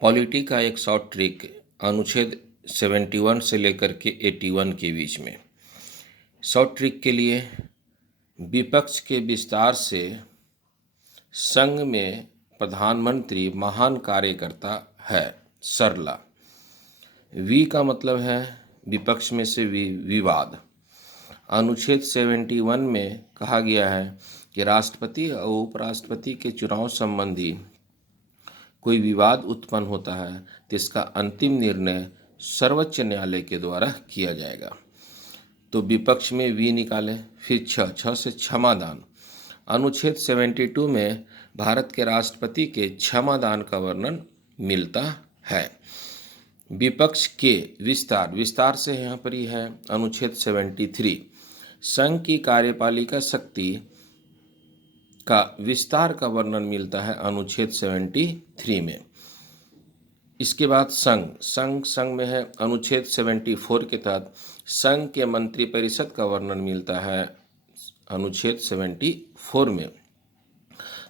Polity का एक short trick अनुच्छेद 71 से लेकर के 81 के बीच में। शॉर्ट ट्रिक के लिए विपक्ष के विस्तार से संघ में प्रधानमंत्री महान कार्यकर्ता है। सरला। वी का मतलब है विपक्ष में से विवाद। अनुच्छेद 71 में कहा गया है कि राष्ट्रपति और उपराष्ट्रपति के चुनाव संबंधी कोई विवाद उत्पन्न होता है तो इसका अंतिम निर्णय सर्वोच्च न्यायालय के द्वारा किया जाएगा। तो विपक्ष में वी निकालें। फिर छ से क्षमादान। अनुच्छेद 72 में भारत के राष्ट्रपति के क्षमादान का वर्णन मिलता है। विपक्ष के विस्तार से यहाँ पर ही है अनुच्छेद 73। संघ की कार्यपालिका शक्ति का विस्तार का वर्णन मिलता है अनुच्छेद 73 में। इसके बाद संघ में है अनुच्छेद 74 के तहत संघ के मंत्रिपरिषद का वर्णन मिलता है अनुच्छेद 74 में।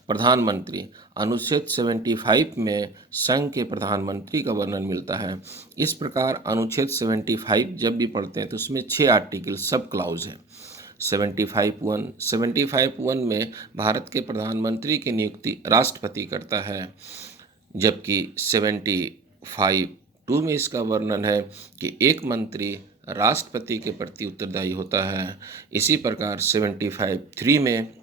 प्रधानमंत्री अनुच्छेद 75 में संघ के प्रधानमंत्री का वर्णन मिलता है। इस प्रकार अनुच्छेद 75 जब भी पढ़ते हैं तो उसमें 6 आर्टिकल सब क्लाउज है। 75(1) में भारत के प्रधानमंत्री की नियुक्ति राष्ट्रपति करता है, जबकि 75(2) में इसका वर्णन है कि एक मंत्री राष्ट्रपति के प्रति उत्तरदायी होता है। इसी प्रकार 75(3) में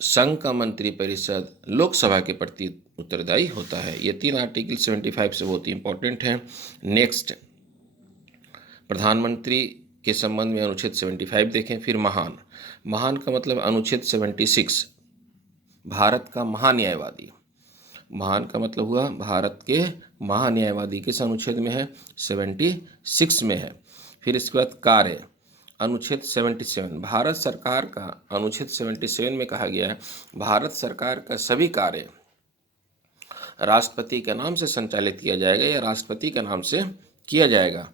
संघ का मंत्रिपरिषद लोकसभा के प्रति उत्तरदायी होता है। ये 3 आर्टिकल 75 से बहुत ही इंपॉर्टेंट हैं। नेक्स्ट, प्रधानमंत्री के संबंध में अनुच्छेद 75 देखें। फिर महान का मतलब अनुच्छेद 76 भारत का महान्यायवादी। महान का मतलब हुआ भारत के महान्यायवादी किस अनुच्छेद में है? 76 में है। फिर इसके बाद कार्य अनुच्छेद 77 भारत सरकार का अनुच्छेद 77 में कहा गया है भारत सरकार का सभी कार्य राष्ट्रपति के नाम से संचालित किया जाएगा या राष्ट्रपति के नाम से किया जाएगा।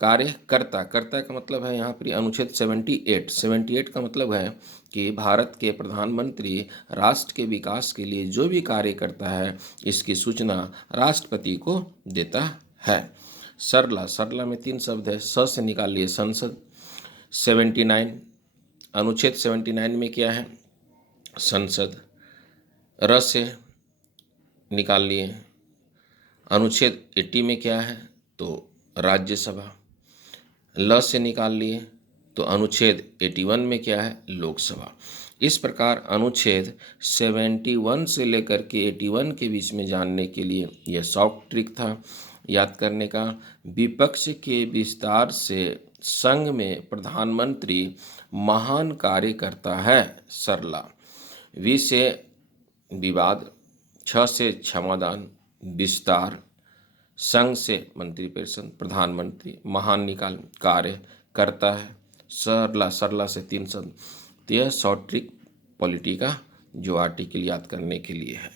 कार्यकर्ता का मतलब है यहाँ पर अनुच्छेद 78 का मतलब है कि भारत के प्रधानमंत्री राष्ट्र के विकास के लिए जो भी कार्य करता है इसकी सूचना राष्ट्रपति को देता है। सरला में 3 शब्द है। स से निकाल लिए संसद। 79 अनुच्छेद 79 में क्या है? संसद। र से निकाल लिए अनुच्छेद 80 में क्या है? तो राज्यसभा। ल से निकाल लिए तो अनुच्छेद 81 में क्या है? लोकसभा। इस प्रकार अनुच्छेद 71 से लेकर के 81 के बीच में जानने के लिए यह सॉफ्ट ट्रिक था याद करने का। विपक्ष के विस्तार से संघ में प्रधानमंत्री महान कार्य करता है। सरला। वी से विवाद। छ से क्षमादान। विस्तार। संघ से मंत्रिपरिषद प्रधानमंत्री महान निकाल कार्य करता है। सरला से 3 शब्द। तो यह शॉर्ट ट्रिक पॉलिटी का जो आर्टिकल याद करने के लिए है।